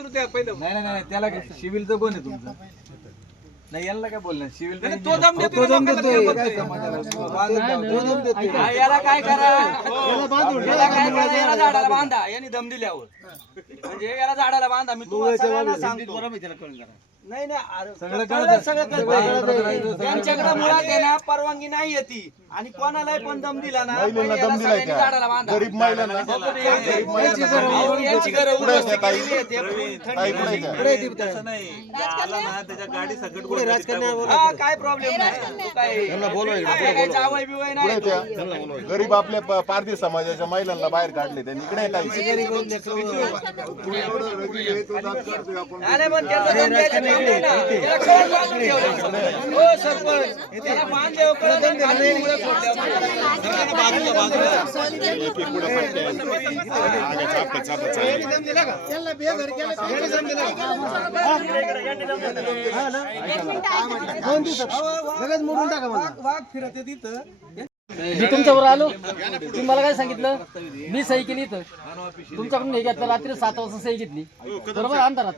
नाही त्याला सिव्हिलचं कोण आहे तुमचं? नाही याला काय बोलणार सिव्हिल तो दम देतो याला काय करा, याला झाडाला बांधा. यांनी दम दिल्यावर म्हणजे याला झाडाला बांधा. मी तुम्हाला सांगतो नाही त्यांच्याकडे मुळात आहे ना परवानगी नाही येते आणि कोणालाही पण दम दिला ना झाडाला बांधा. गरीब महिलांना यांची गरज काय प्रॉब्लेम नाही. काय जावई बिवई नाही. गरीब आपल्या पारधी समाजाच्या महिलांना बाहेर काढले त्यांनी इकडे अरे पण त्याचा दम द्यायचा काम नाही ना. त्याला कळत बांधून ठेवलं. हो सरपंच त्याला बांधले हो कळत आणि खाली मुळे सोडले. वाघ फिरत तिथं मी तुमच्यावर आलो, तुम्ही मला काय सांगितलं, मी सही केली इथं तुमच्याकडून हे घेतलं. रात्री 7 वाजता सही घेतली बरोबर अंधारात.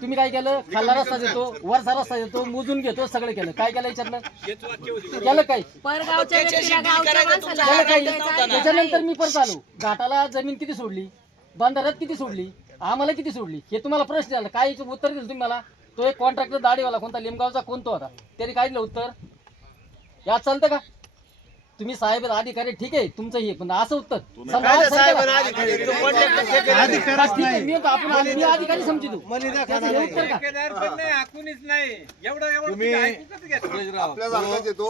तुम्ही काय केलं, खाल्ला रस्ता देतो वरचा रस्ता देतो मोजून घेतो सगळं केलं. काय केलं विचारलं केलं काय केलं काय. त्याच्यानंतर मी परत आलो. घाटाला जमीन किती सोडली, बंधाऱ्यात किती सोडली, आम्हाला किती सोडली, हे तुम्हाला प्रश्न आला. काय उत्तर दिलं तुम्ही मला. तो एक कॉन्ट्रॅक्टर दाढीवाला कोणता लिमगावचा कोणतो होता त्याने काय दिलं उत्तर. यात चालतं का. तुम्ही साहेब अधिकारी ठीक आहे तुमचं हे, पण असं उत्तर मी अधिकारी समजतो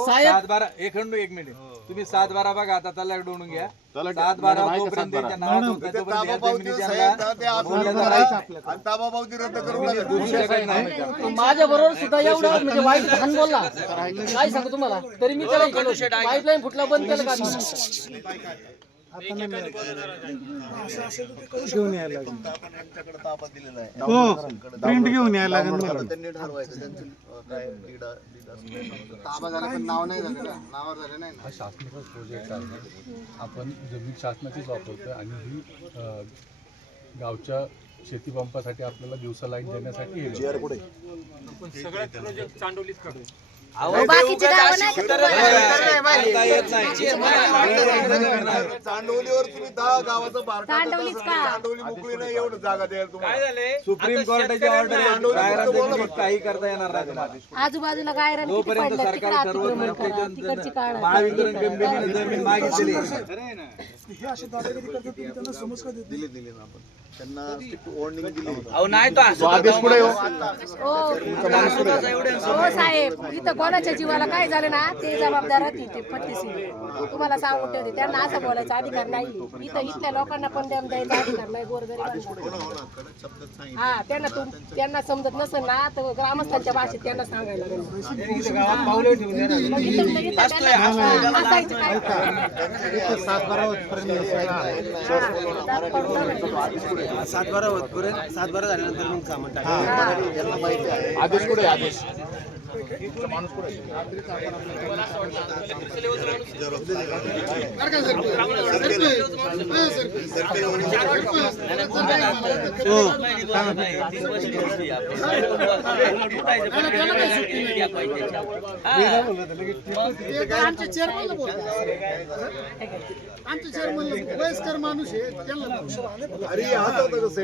साहेब. 1 मिनिट तुम्ही 7-12 बघा आता त्याला डोळून घ्या. 7-12 तोपर्यंत माझ्या बरोबर सुद्धा एवढं म्हणजे वाईट घाण बोलला. काय सांगू तुम्हाला, तरी मी त्याला पाईपलाईन फुटला बंद केलं का. घेऊन यायला प्रिंट घेऊन यायला शासनाचा प्रोजेक्ट आहे. आपण जमीन शासनाचीच वापरतो आणि ही गावच्या शेती पंपासाठी आपल्याला दिवसा लाईन देण्यासाठी चांडोलीवर तुम्ही 10 गावाचं चांडोली मोकळी नाही एवढं जागा द्यायला तुम्हाला. सुप्रीम कोर्टाची ऑर्डर काही करता येणार नाही. आजूबाजूला गायरान जोपर्यंत सरकार ठरवत नाही महावितरण कंपनीने जमीन मागितली. दिली ना आपण त्यांना वॉर्निंग दिली. नाही तो हो साहेब, इथं कोणाच्या जीवाला काय झालं ना ते जबाबदार होती. ते पट्टीशी तुम्हाला सांगून ठेवते. त्यांना असं बोलायचा अधिकार नाही. इथं इथल्या लोकांना पण दम द्यायचा अधिकार नाही. गोरगरिबांना हा त्यांना समजत नसेल ना तर ग्रामस्थांच्या भाषेत त्यांना सांगायला झाल्यानंतर मग सामान आदेश कुठे आदेश माणूस कुठे आमचे चेअरमन वयस्कर माणूस आहे त्यांना अरे आता कसं